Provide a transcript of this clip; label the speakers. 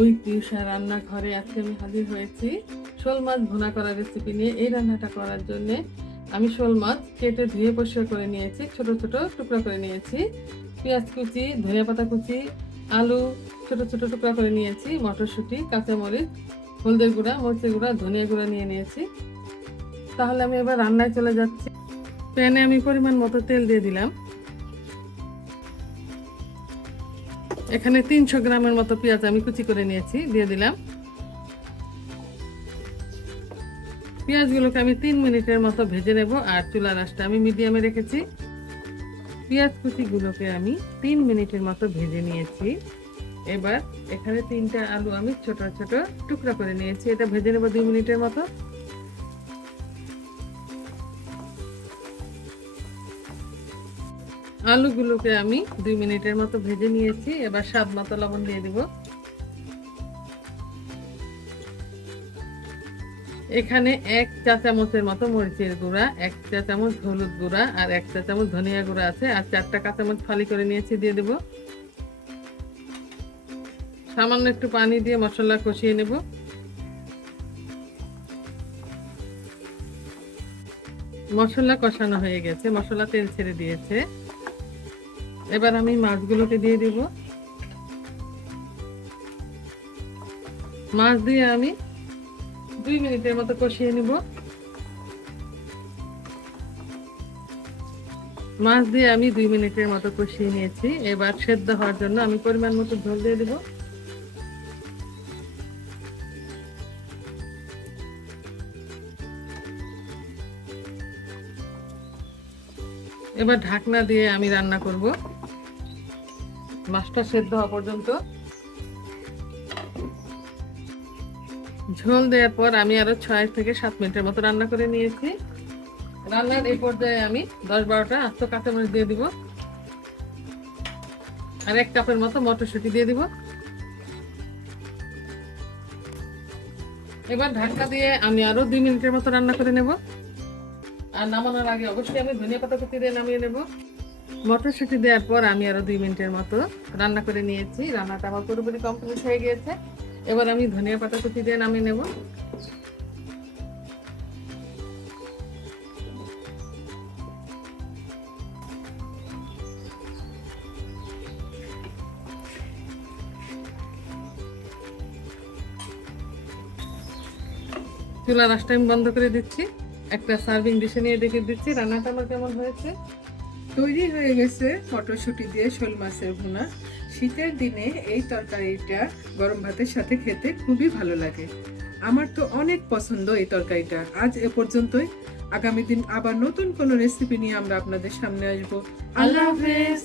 Speaker 1: ওই দিশা রান্নাঘরে আজকে আমি হাজির হয়েছি। শোল মাছ ভুনা করার রেসিপি নিয়ে। এই রান্নাটা করার জন্য আমি শোল মাছ কেটে ধুয়ে পরিষ্কার করে নিয়েছি, ছোট ছোট টুকরা করে নিয়েছি। পেঁয়াজ কুচি ধনিয়া পাতা কুচি, আলু ছোট ছোট টুকরা করে নিয়েছি, মটরশুঁটি, কাঁচামরিচ হলদের গুঁড়া, মরিচের গুঁড়া ধনিয়া গুঁড়া নিয়ে নিয়েছি। তাহলে আমি এবার রান্নায় চলে যাচ্ছি। প্যানে আমি পরিমাণ মতো তেল দিয়ে দিলাম। এখানে তিনশো গ্রামের মতো পেঁয়াজ আমি কুচি করে নিয়েছি, দিয়ে দিলাম। পেঁয়াজগুলোকে আমি তিন মিনিটের মতো ভেজে নেব আর চুলা আঁচটা আমি মিডিয়ামে রেখেছি। পেঁয়াজ কুচিগুলোকে আমি তিন মিনিটের মতো ভেজে নিয়েছি। এবার এখানে তিনটা আলু আমি ছোট ছোট টুকরা করে নিয়েছি। এটা ভেজে নেব দুই মিনিটের মতো। আলুগুলোকে আমি দুই মিনিটের মতো ভেজে নিয়েছি। এবার স্বাদ মতো লবণ দিয়ে দিব। এখানে এক চা চামচের মতো মরিচের গুঁড়া, এক চা চামচ হলুদ গুঁড়া আর এক চা চামচ ধনিয়া গুঁড়া আছে। আর চারটা কাঁচামচ ফালি করে নিয়েছি, দিয়ে দেব। সামান্য একটু পানি দিয়ে মশলা কষিয়ে নেব। মশলা কষানো হয়ে গেছে। মশলা তেল ছেড়ে দিয়েছে। এবার আমি মাছগুলোকে দিয়ে দিব। মাছ দিয়ে আমি দুই মিনিটের মতো কষিয়ে নিব। মাছ দিয়ে আমি দুই মিনিটের মতো কষিয়ে নিয়েছি। এবার সেদ্ধ হওয়ার জন্য আমি পরিমাণ মতো ঝোল দিয়ে দিব। এবার ঢাকনা দিয়ে আমি রান্না করব। মাছটা সেদ্ধ হওয়া পর্যন্ত। ঝোল দেওয়ার পর আমি আরও ছয় থেকে সাত মিনিটের মতো রান্না করে নিয়েছি। রান্নার এই পর্যায়ে আমি দশ বারোটা আস্ত কাঁচামরিচ দিয়ে দিব। আর এক কাপের মতো মটরশুঁটি দিয়ে দিব। এবার ঢাকা দিয়ে আমি আরও দুই মিনিটের মতো রান্না করে নেব। আর নামানোর আগে অবশ্যই আমি ধনিয়া পাতা কুচি দিয়ে নামিয়ে নেব। মটরশুঁটি দেওয়ার পর আমি আরও দুই মিনিটের মতো রান্না করে নিয়েছি। রান্নাটা আমার পুরোপুরি কমপ্লিট হয়ে গিয়েছে। এবার আমি ধনিয়া পাতা কুচি দিয়ে নামিয়ে নেব। চুলা রাসটা আমি বন্ধ করে দিচ্ছি। একটা সার্ভিং ডিশে নিয়ে দেখে দিচ্ছি। রান্নাটা আমার কেমন হয়েছে?
Speaker 2: তৈরি হয়ে গেছে মটরশুঁটি দিয়ে শোল মাছের ভুনা। শীতের দিনে এই তরকারিটা গরম ভাতের সাথে খেতে খুবই ভালো লাগে। আমার তো অনেক পছন্দ এই তরকারিটা। আজ এ পর্যন্তই। আগামী দিন আবার নতুন কোনো রেসিপি নিয়ে আমরা আপনাদের সামনে আসব। আল্লাহ হাফেজ।